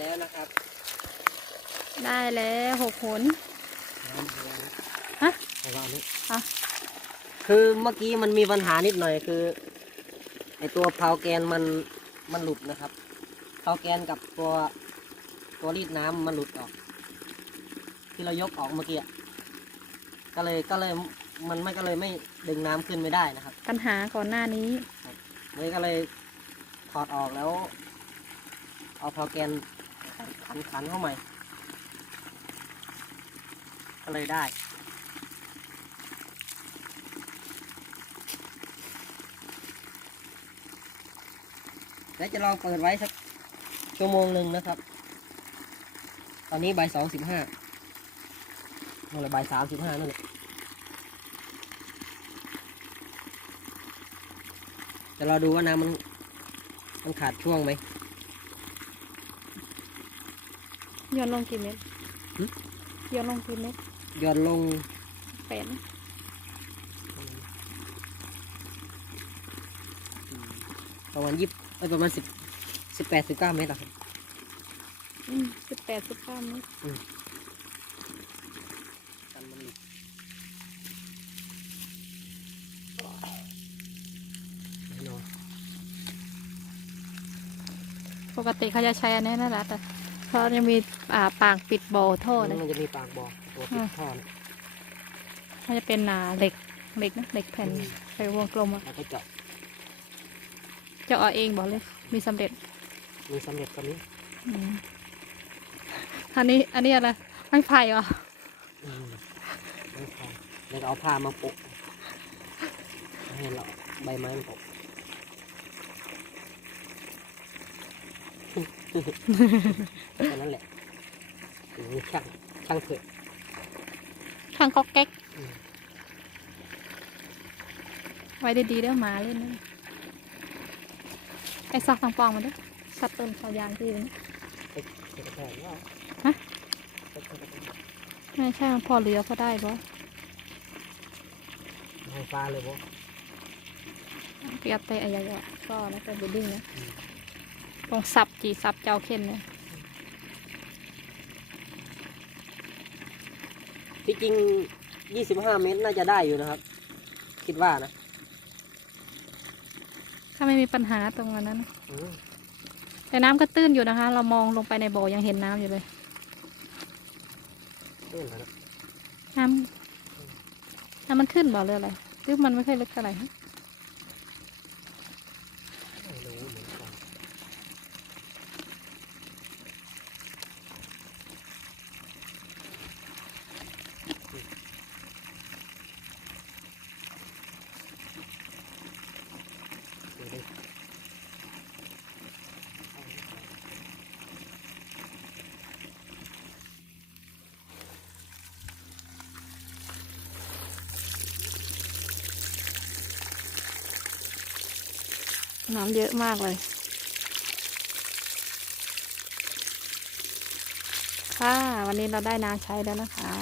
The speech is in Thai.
แล้วนะครับ ได้แล้วหกหนน้ำเอาไว้นะฮะเอาไว้อันนี้อะคือเมื่อกี้มันมีปัญหานิดหน่อยคือไอตัวเพาแกนมันมันหลุดนะครับเพาแกนกับตัวตัวรีดน้ำมันหลุดออก ที่เรายกออกเมื่อกี้อะก็เลยก็เลยมันไม่ก็เลยไม่ดึงน้ำขึ้นไม่ได้นะครับ ปัญหาก่อนหน้านี้เลยก็เลยถอดออกแล้ว เอาพาแกนขันขันเข้าใหม่ ก็เลยได้ แล้วจะลองเปิดไว้สักชั่วโมงหนึ่งนะครับ ตอนนี้บ่ายสองสิบห้านั่นแหละบ่ายสามสิบห้านั่นแหละจะรอดูว่าน้ำมัน มันขาดช่วงไหม โยนลงกี่เม็ดหึโยนลงกี่เม็ดหย่อนลงแปดนะประมาณยี่เอ้ยประมาณสิบสิบแปดสิบเก้าเมตรอะครับ อืมสิบแปดสิบเก้าเม็ดกันมันหลุดแน่นอนปกติเขาจะใช้อันนี้นั่นแหละแต่ เพราะยังมีอ่าปากปิดโบว์ท่อนะมันจะมีปากบ่อตัวปิดอ่าท่อเนี่ยมันจะเป็นอ่าเหล็กเหล็กนะเหล็กแผ่นอืมใส่วงกลมอะแล้วก็เจาะจะเอาเองบอกเลย มีสำเร็จมีสำเร็จตัวนี้อืมอันนี้อันนี้อะไรไม่ไผ่เหรออืมไม่พอแล้วก็เอาผ้ามาโปะให้เราใบไม้มันตก แค่นั้นแหละอย่างนี้ช่างช่างเถอะช่างก๊อกแก๊กอืมไว้ดีๆเด้อหมาเล่นนะไอ้ซักทางปองมาเด้อสัตว์ต้นเขายางที่อยู่นี่เอกสารว่าฮะเอกสารไม่ใช่มันพอเหลือพอได้ปะไฟฟ้าเลยบ่เปียกเตะอะไรอย่างก็แล้วก็บูดดิ้งนะอืม ตรงสับจีสับเจ้าเข็นนะที่จริง 25 เมตรน่าจะได้อยู่นะครับ คิดว่านะถ้าไม่มีปัญหาตรงนั้นนะอืมแต่น้ำก็ตื้นอยู่นะคะ เรามองลงไปในบ่อยังเห็นน้ำอยู่เลย เล่นแล้วนะน้ำน้ำมันขึ้นบ่อเลยอะไรหรือมันไม่ค่อยลึกเท่าไหร่ฮะ ไม่รู้เหมือนกันเดี๋ยวดิ น้ำเยอะมากเลย ค่ะ วันนี้เราได้น้ำใช้แล้วนะคะ